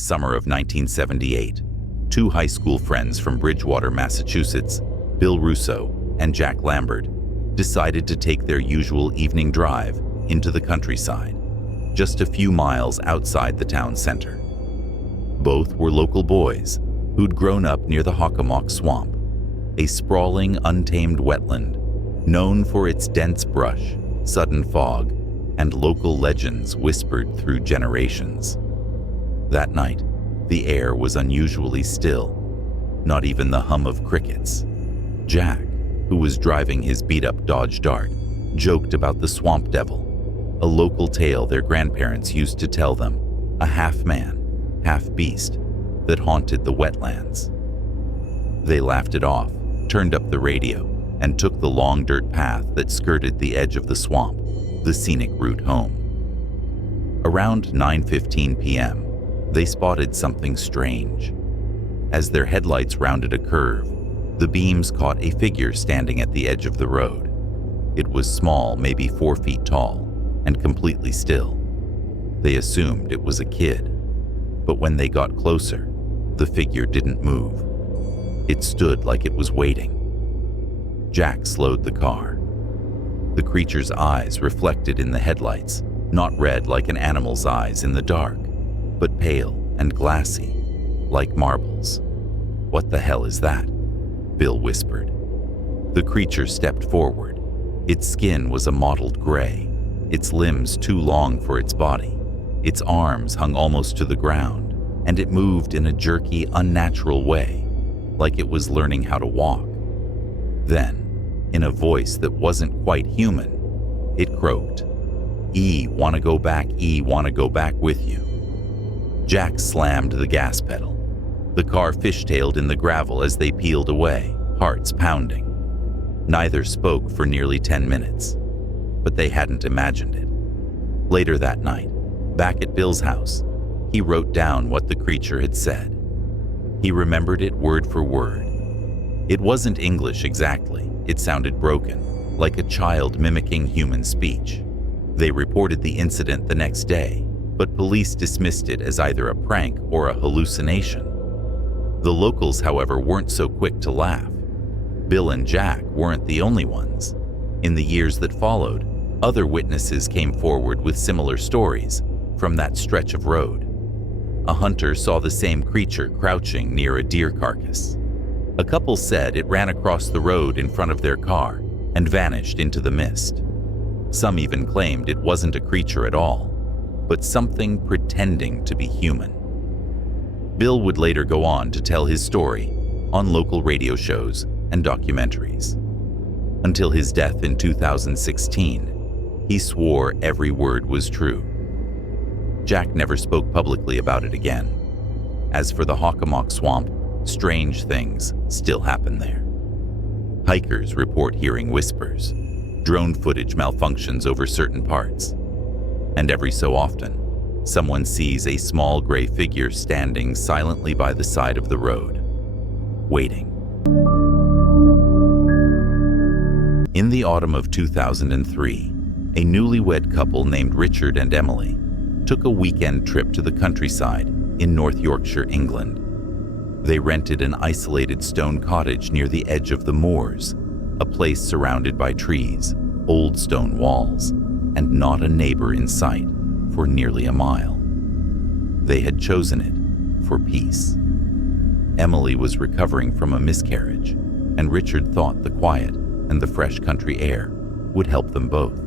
summer of 1978, two high school friends from Bridgewater, Massachusetts, Bill Russo and Jack Lambert, decided to take their usual evening drive into the countryside, just a few miles outside the town center. Both were local boys who'd grown up near the Hockomock Swamp, a sprawling, untamed wetland known for its dense brush, sudden fog, and local legends whispered through generations. That night, the air was unusually still, not even the hum of crickets. Jack, who was driving his beat-up Dodge Dart, joked about the swamp devil, a local tale their grandparents used to tell them, a half-man, half-beast that haunted the wetlands. They laughed it off, turned up the radio, and took the long dirt path that skirted the edge of the swamp, the scenic route home. Around 9:15 p.m., they spotted something strange. As their headlights rounded a curve, the beams caught a figure standing at the edge of the road. It was small, maybe 4 feet tall, and completely still. They assumed it was a kid, but when they got closer, the figure didn't move. It stood like it was waiting. Jack slowed the car. The creature's eyes reflected in the headlights, not red like an animal's eyes in the dark, but pale and glassy, like marbles. "What the hell is that?" Bill whispered. The creature stepped forward. Its skin was a mottled gray, its limbs too long for its body. Its arms hung almost to the ground, and it moved in a jerky, unnatural way, like it was learning how to walk. Then, in a voice that wasn't quite human, it croaked, wanna go back, wanna go back with you." Jack slammed the gas pedal. The car fishtailed in the gravel as they peeled away, hearts pounding. Neither spoke for nearly 10 minutes, but they hadn't imagined it. Later that night, back at Bill's house, he wrote down what the creature had said. He remembered it word for word. It wasn't English exactly. It sounded broken, like a child mimicking human speech. They reported the incident the next day, but police dismissed it as either a prank or a hallucination. The locals, however, weren't so quick to laugh. Bill and Jack weren't the only ones. In the years that followed, other witnesses came forward with similar stories from that stretch of road. A hunter saw the same creature crouching near a deer carcass. A couple said it ran across the road in front of their car and vanished into the mist. Some even claimed it wasn't a creature at all, but something pretending to be human. Bill would later go on to tell his story on local radio shows and documentaries. Until his death in 2016, he swore every word was true. Jack never spoke publicly about it again. As for the Hockomock Swamp, strange things still happen there. Hikers report hearing whispers, drone footage malfunctions over certain parts, and every so often, someone sees a small gray figure standing silently by the side of the road, waiting. In the autumn of 2003, a newlywed couple named Richard and Emily took a weekend trip to the countryside in North Yorkshire, England. They rented an isolated stone cottage near the edge of the moors, a place surrounded by trees, old stone walls, and not a neighbor in sight for nearly a mile. They had chosen it for peace. Emily was recovering from a miscarriage, and Richard thought the quiet and the fresh country air would help them both.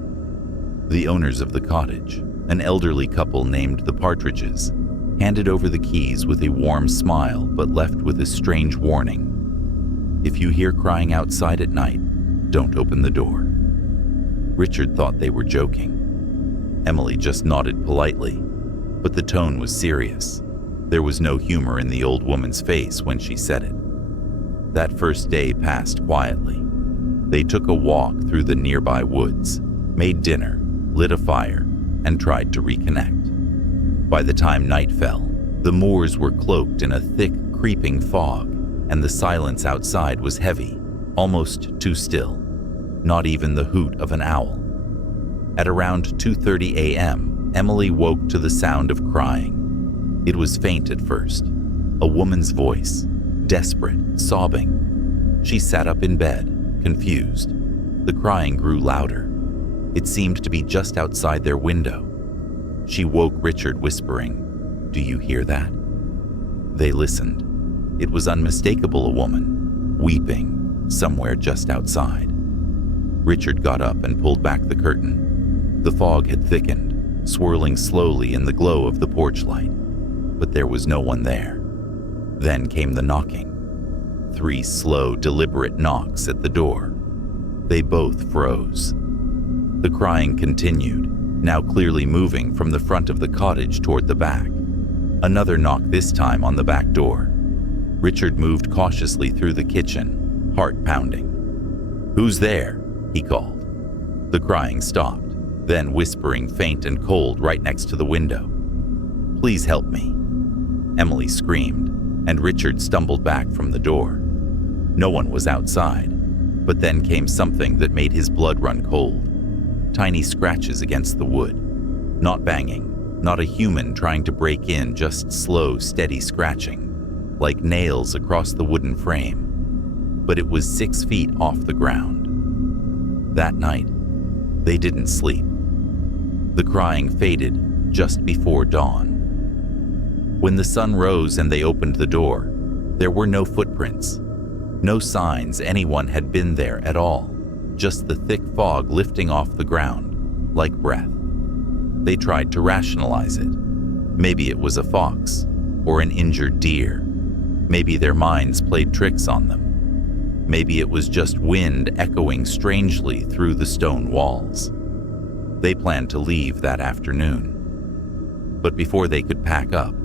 The owners of the cottage, an elderly couple named the Partridges, handed over the keys with a warm smile but left with a strange warning. If you hear crying outside at night, don't open the door. Richard thought they were joking. Emily just nodded politely, but the tone was serious. There was no humor in the old woman's face when she said it. That first day passed quietly. They took a walk through the nearby woods, made dinner, lit a fire, and tried to reconnect. By the time night fell, the moors were cloaked in a thick, creeping fog, and the silence outside was heavy, almost too still, not even the hoot of an owl. At around 2:30 a.m., Emily woke to the sound of crying. It was faint at first, a woman's voice, desperate, sobbing. She sat up in bed, confused. The crying grew louder. It seemed to be just outside their window. She woke Richard, whispering, "Do you hear that?" They listened. It was unmistakable, a woman, weeping, somewhere just outside. Richard got up and pulled back the curtain. The fog had thickened, swirling slowly in the glow of the porch light, but there was no one there. Then came the knocking. 3 slow, deliberate knocks at the door. They both froze. The crying continued, now clearly moving from the front of the cottage toward the back. Another knock, this time on the back door. Richard moved cautiously through the kitchen, heart pounding. "Who's there?" he called. The crying stopped, then whispering faint and cold right next to the window. "Please help me," Emily screamed, and Richard stumbled back from the door. No one was outside, but then came something that made his blood run cold. Tiny scratches against the wood. Not banging, not a human trying to break in, just slow, steady scratching, like nails across the wooden frame. But it was 6 feet off the ground. That night, they didn't sleep. The crying faded just before dawn. When the sun rose and they opened the door, there were no footprints, no signs anyone had been there at all, just the thick fog lifting off the ground, like breath. They tried to rationalize it. Maybe it was a fox, or an injured deer. Maybe their minds played tricks on them. Maybe it was just wind echoing strangely through the stone walls. They planned to leave that afternoon. But before they could pack up,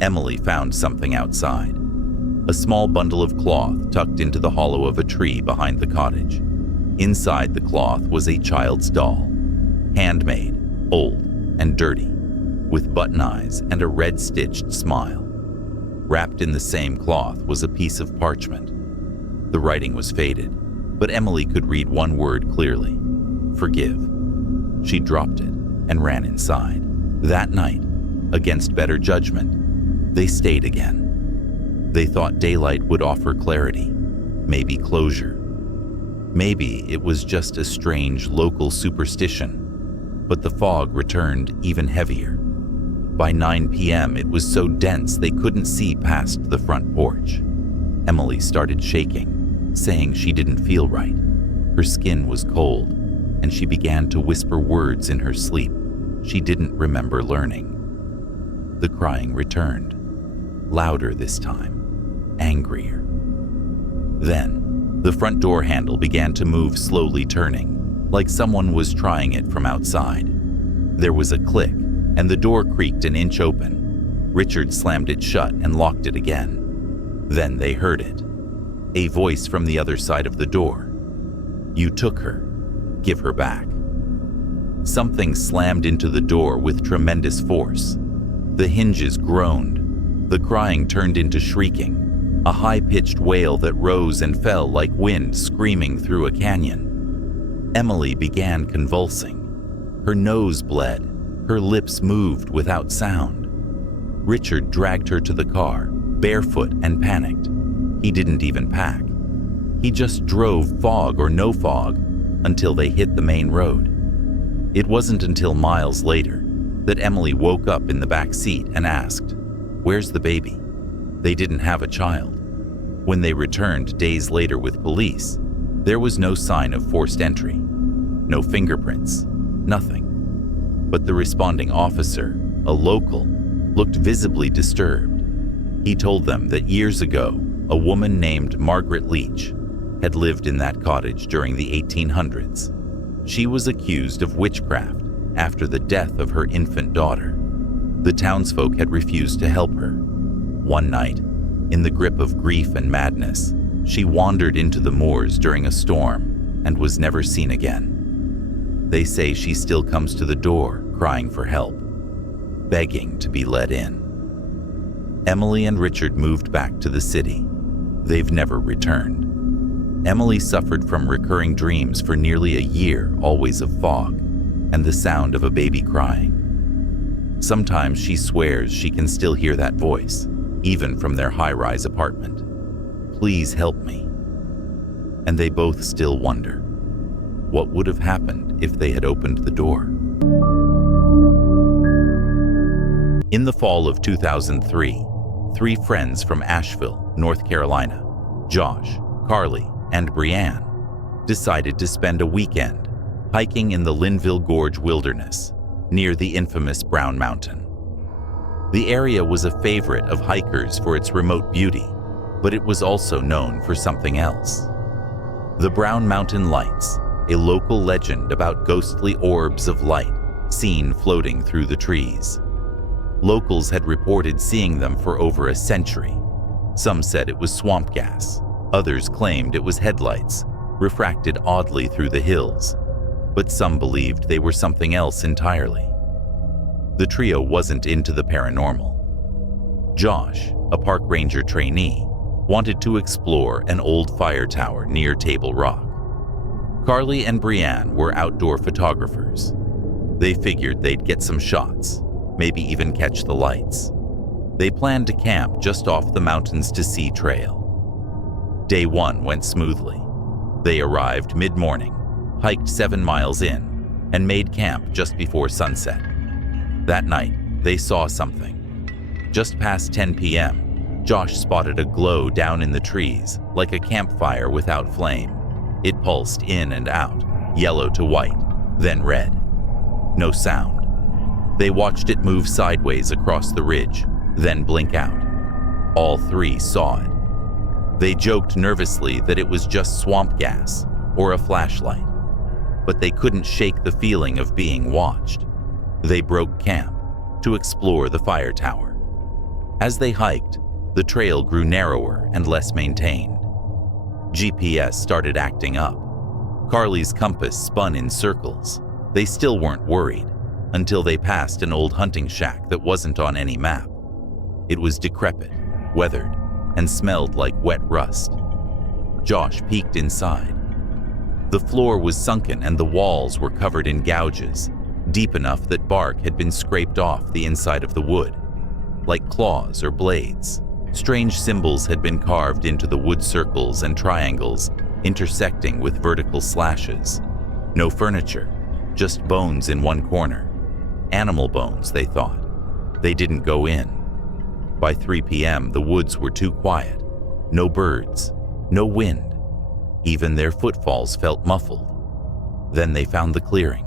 Emily found something outside. A small bundle of cloth tucked into the hollow of a tree behind the cottage. Inside the cloth was a child's doll, handmade, old, and dirty, with button eyes and a red-stitched smile. Wrapped in the same cloth was a piece of parchment. The writing was faded, but Emily could read one word clearly: forgive. She dropped it and ran inside. That night, against better judgment, they stayed again. They thought daylight would offer clarity, maybe closure. Maybe it was just a strange local superstition, but the fog returned even heavier. By 9 p.m., it was so dense they couldn't see past the front porch. Emily started shaking, saying she didn't feel right. Her skin was cold, and she began to whisper words in her sleep she didn't remember learning. The crying returned, louder this time, angrier. Then, the front door handle began to move, slowly turning, like someone was trying it from outside. There was a click, and the door creaked an inch open. Richard slammed it shut and locked it again. Then they heard it. A voice from the other side of the door. "You took her. Give her back." Something slammed into the door with tremendous force. The hinges groaned. The crying turned into shrieking, a high-pitched wail that rose and fell like wind screaming through a canyon. Emily began convulsing. Her nose bled. Her lips moved without sound. Richard dragged her to the car, barefoot and panicked. He didn't even pack. He just drove, fog or no fog, until they hit the main road. It wasn't until miles later that Emily woke up in the back seat and asked, "Where's the baby?" They didn't have a child. When they returned days later with police, there was no sign of forced entry. No fingerprints, nothing. But the responding officer, a local, looked visibly disturbed. He told them that years ago, a woman named Margaret Leach had lived in that cottage during the 1800s. She was accused of witchcraft after the death of her infant daughter. The townsfolk had refused to help her. One night, in the grip of grief and madness, she wandered into the moors during a storm and was never seen again. They say she still comes to the door crying for help, begging to be let in. Emily and Richard moved back to the city. They've never returned. Emily suffered from recurring dreams for nearly a year, always of fog and the sound of a baby crying. Sometimes she swears she can still hear that voice, even from their high-rise apartment. Please help me. And they both still wonder, what would have happened if they had opened the door? In the fall of 2003, 3 friends from Asheville, North Carolina, Josh, Carly, and Brianne, decided to spend a weekend hiking in the Linville Gorge Wilderness, near the infamous Brown Mountain. The area was a favorite of hikers for its remote beauty, but it was also known for something else. The Brown Mountain Lights, a local legend about ghostly orbs of light seen floating through the trees. Locals had reported seeing them for over a century. Some said it was swamp gas. Others claimed it was headlights, refracted oddly through the hills. But some believed they were something else entirely. The trio wasn't into the paranormal. Josh, a park ranger trainee, wanted to explore an old fire tower near Table Rock. Carly and Brianne were outdoor photographers. They figured they'd get some shots, maybe even catch the lights. They planned to camp just off the Mountains to Sea trail. Day 1 went smoothly. They arrived mid-morning, hiked 7 miles in, and made camp just before sunset. That night, they saw something. Just past 10 p.m., Josh spotted a glow down in the trees, like a campfire without flame. It pulsed in and out, yellow to white, then red. No sound. They watched it move sideways across the ridge, then blink out. All 3 saw it. They joked nervously that it was just swamp gas or a flashlight, but they couldn't shake the feeling of being watched. They broke camp to explore the fire tower. As they hiked, the trail grew narrower and less maintained. GPS started acting up. Carly's compass spun in circles. They still weren't worried until they passed an old hunting shack that wasn't on any map. It was decrepit, weathered, and smelled like wet rust. Josh peeked inside. The floor was sunken and the walls were covered in gouges, deep enough that bark had been scraped off the inside of the wood, like claws or blades. Strange symbols had been carved into the wood circles and triangles, intersecting with vertical slashes. No furniture, just bones in one corner. Animal bones, they thought. They didn't go in. By 3 p.m., the woods were too quiet. No birds, no wind. Even their footfalls felt muffled. Then they found the clearing.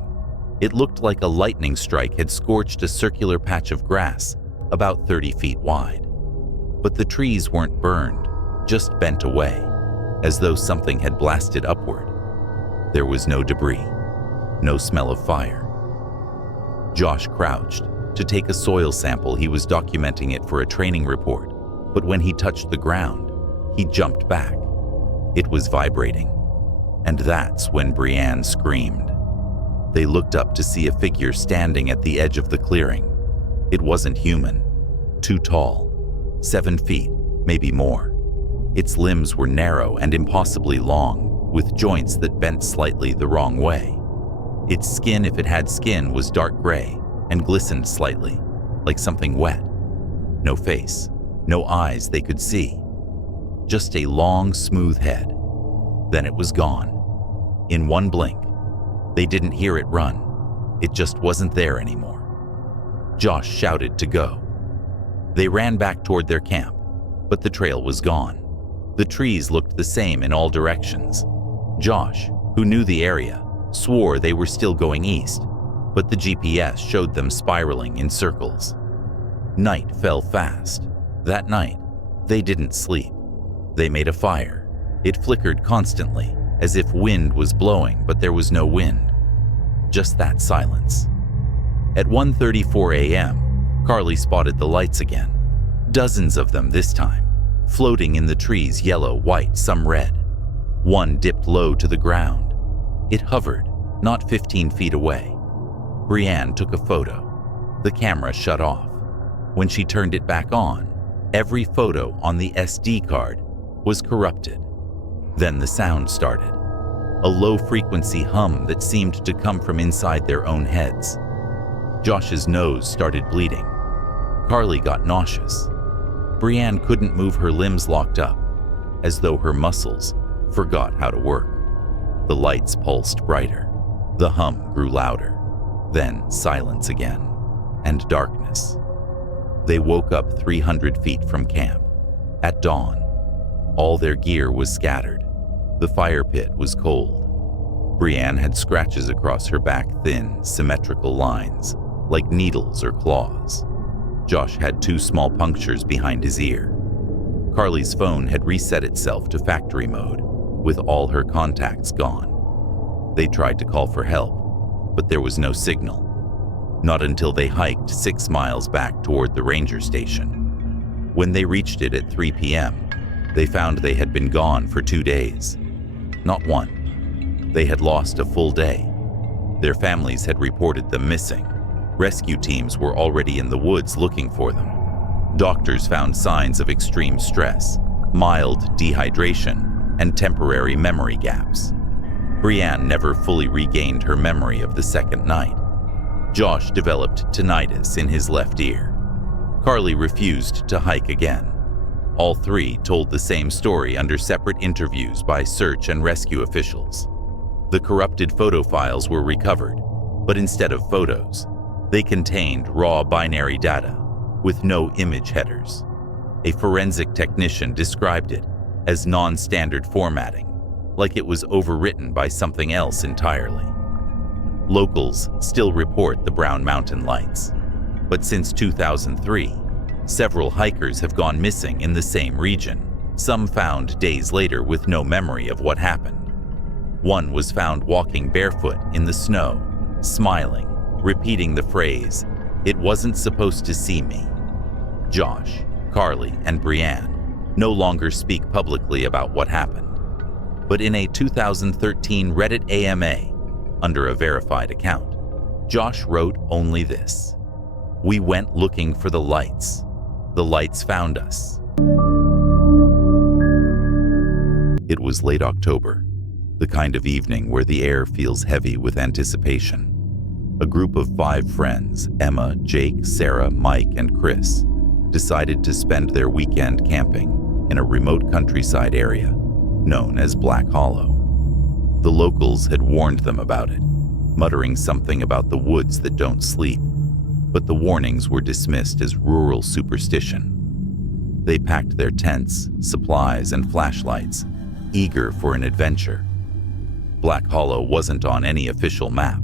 It looked like a lightning strike had scorched a circular patch of grass about 30 feet wide. But the trees weren't burned, just bent away, as though something had blasted upward. There was no debris, no smell of fire. Josh crouched to take a soil sample. He was documenting it for a training report, but when he touched the ground, he jumped back. It was vibrating, and that's when Brianne screamed. They looked up to see a figure standing at the edge of the clearing. It wasn't human, too tall, 7 feet, maybe more. Its limbs were narrow and impossibly long, with joints that bent slightly the wrong way. Its skin, if it had skin, was dark gray and glistened slightly, like something wet. No face, no eyes they could see. Just a long, smooth head. Then it was gone. In one blink. They didn't hear it run. It just wasn't there anymore. Josh shouted to go. They ran back toward their camp, but the trail was gone. The trees looked the same in all directions. Josh, who knew the area, swore they were still going east, but the GPS showed them spiraling in circles. Night fell fast. That night, they didn't sleep. They made a fire. It flickered constantly, as if wind was blowing, but there was no wind. Just that silence. At 1:34 a.m., Carly spotted the lights again. Dozens of them this time, floating in the trees, yellow, white, some red. One dipped low to the ground. It hovered, not 15 feet away. Brianne took a photo. The camera shut off. When she turned it back on, every photo on the SD card was corrupted. Then the sound started. A low-frequency hum that seemed to come from inside their own heads. Josh's nose started bleeding. Carly got nauseous. Brianne couldn't move her limbs locked up, as though her muscles forgot how to work. The lights pulsed brighter. The hum grew louder. Then silence again, and darkness. They woke up 300 feet from camp. At dawn, all their gear was scattered. The fire pit was cold. Brianne had scratches across her back, thin, symmetrical lines, like needles or claws. Josh had 2 small punctures behind his ear. Carly's phone had reset itself to factory mode, with all her contacts gone. They tried to call for help, but there was no signal. Not until they hiked 6 miles back toward the ranger station. When they reached it at 3 p.m., they found they had been gone for 2 days. Not one. They had lost a full day. Their families had reported them missing. Rescue teams were already in the woods looking for them. Doctors found signs of extreme stress, mild dehydration, and temporary memory gaps. Brianne never fully regained her memory of the second night. Josh developed tinnitus in his left ear. Carly refused to hike again. All 3 told the same story under separate interviews by search and rescue officials. The corrupted photo files were recovered, but instead of photos, they contained raw binary data with no image headers. A forensic technician described it as non-standard formatting, like it was overwritten by something else entirely. Locals still report the Brown Mountain Lights, but since 2003, several hikers have gone missing in the same region, some found days later with no memory of what happened. One was found walking barefoot in the snow, smiling, repeating the phrase, "It wasn't supposed to see me." Josh, Carly, and Brianne no longer speak publicly about what happened. But in a 2013 Reddit AMA, under a verified account, Josh wrote only this: "We went looking for the lights. The lights found us." It was late October, the kind of evening where the air feels heavy with anticipation. A group of 5 friends, Emma, Jake, Sarah, Mike, and Chris, decided to spend their weekend camping in a remote countryside area known as Black Hollow. The locals had warned them about it, muttering something about the woods that don't sleep, but the warnings were dismissed as rural superstition. They packed their tents, supplies, and flashlights, eager for an adventure. Black Hollow wasn't on any official map,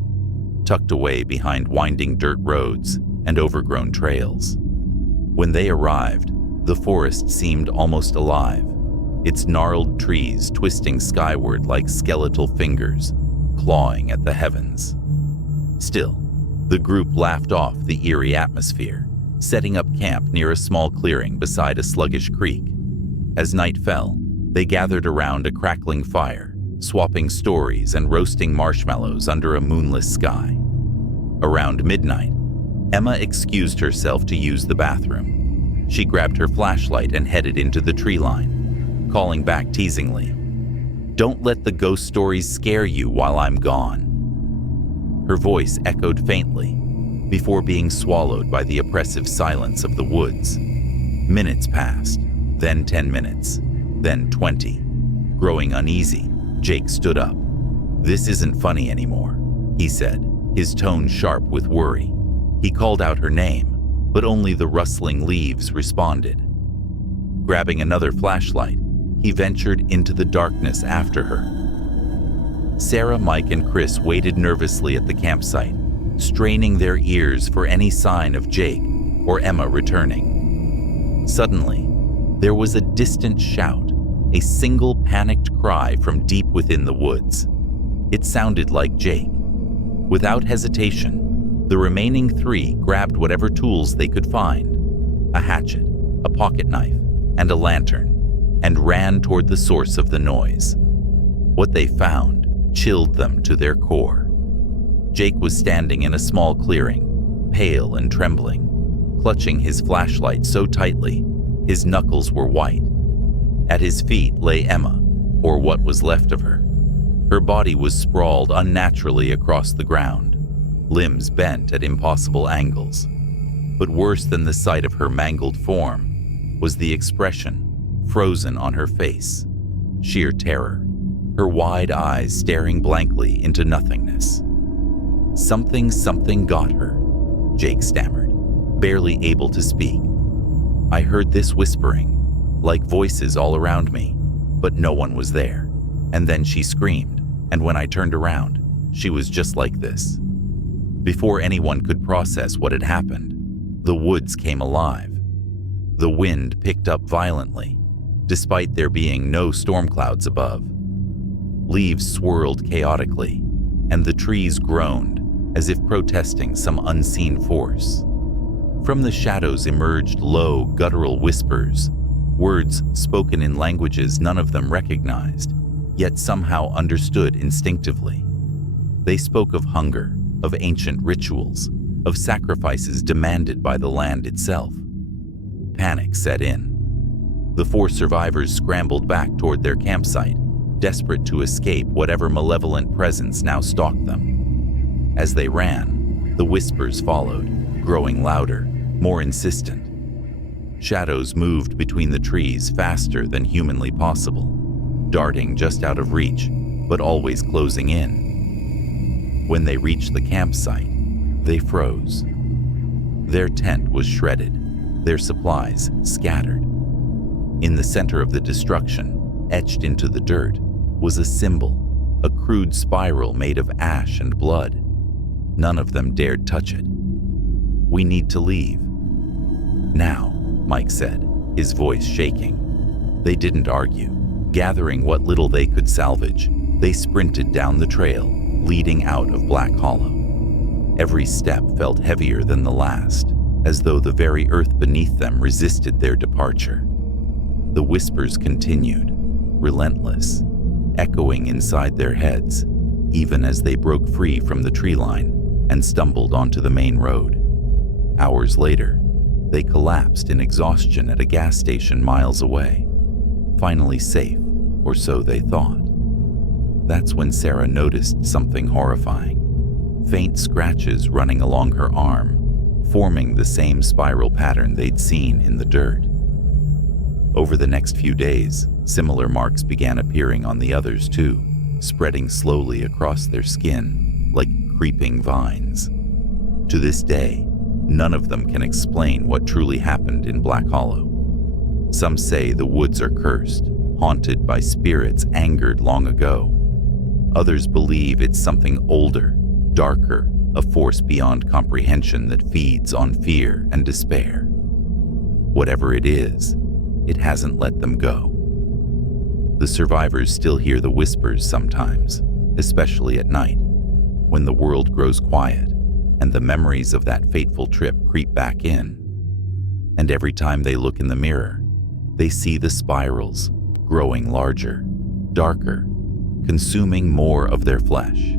tucked away behind winding dirt roads and overgrown trails. When they arrived, the forest seemed almost alive, its gnarled trees twisting skyward like skeletal fingers, clawing at the heavens. Still, the group laughed off the eerie atmosphere, setting up camp near a small clearing beside a sluggish creek. As night fell, they gathered around a crackling fire, swapping stories and roasting marshmallows under a moonless sky. Around midnight, Emma excused herself to use the bathroom. She grabbed her flashlight and headed into the tree line, calling back teasingly, "Don't let the ghost stories scare you while I'm gone." Her voice echoed faintly before being swallowed by the oppressive silence of the woods. Minutes passed, then 10 minutes, then 20. Growing uneasy, Jake stood up. "This isn't funny anymore," he said, his tone sharp with worry. He called out her name, but only the rustling leaves responded. Grabbing another flashlight, he ventured into the darkness after her. Sarah, Mike, and Chris waited nervously at the campsite, straining their ears for any sign of Jake or Emma returning. Suddenly, there was a distant shout, a single panicked cry from deep within the woods. It sounded like Jake. Without hesitation, the remaining 3 grabbed whatever tools they could find, a hatchet, a pocket knife, and a lantern, and ran toward the source of the noise. What they found chilled them to their core. Jake was standing in a small clearing, pale and trembling, clutching his flashlight so tightly his knuckles were white. At his feet lay Emma, or what was left of her. Her body was sprawled unnaturally across the ground. limbs bent at impossible angles. But worse than the sight of her mangled form was the expression frozen on her face, sheer terror, her wide eyes staring blankly into nothingness. Something got her, Jake stammered, barely able to speak. I heard this whispering, like voices all around me, but no one was there. And then she screamed, and when I turned around, she was just like this. Before anyone could process what had happened, the woods came alive. The wind picked up violently, despite there being no storm clouds above. Leaves swirled chaotically, and the trees groaned as if protesting some unseen force. From the shadows emerged low, guttural whispers, words spoken in languages none of them recognized, yet somehow understood instinctively. They spoke of hunger, of ancient rituals, of sacrifices demanded by the land itself. Panic set in. The 4 survivors scrambled back toward their campsite, desperate to escape whatever malevolent presence now stalked them. As they ran, the whispers followed, growing louder, more insistent. Shadows moved between the trees faster than humanly possible, darting just out of reach, but always closing in. When they reached the campsite, they froze. Their tent was shredded, their supplies scattered. In the center of the destruction, etched into the dirt, was a symbol, a crude spiral made of ash and blood. None of them dared touch it. We need to leave. Now, Mike said, his voice shaking. They didn't argue. Gathering what little they could salvage, they sprinted down the trail, leading out of Black Hollow. Every step felt heavier than the last, as though the very earth beneath them resisted their departure. The whispers continued, relentless, echoing inside their heads, even as they broke free from the tree line and stumbled onto the main road. Hours later, they collapsed in exhaustion at a gas station miles away, finally safe, or so they thought. That's when Sarah noticed something horrifying. Faint scratches running along her arm, forming the same spiral pattern they'd seen in the dirt. Over the next few days, similar marks began appearing on the others too, spreading slowly across their skin like creeping vines. To this day, none of them can explain what truly happened in Black Hollow. Some say the woods are cursed, haunted by spirits angered long ago. Others believe it's something older, darker, a force beyond comprehension that feeds on fear and despair. Whatever it is, it hasn't let them go. The survivors still hear the whispers sometimes, especially at night, when the world grows quiet and the memories of that fateful trip creep back in. And every time they look in the mirror, they see the spirals growing larger, darker, consuming more of their flesh.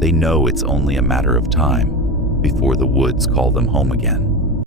They know it's only a matter of time before the woods call them home again.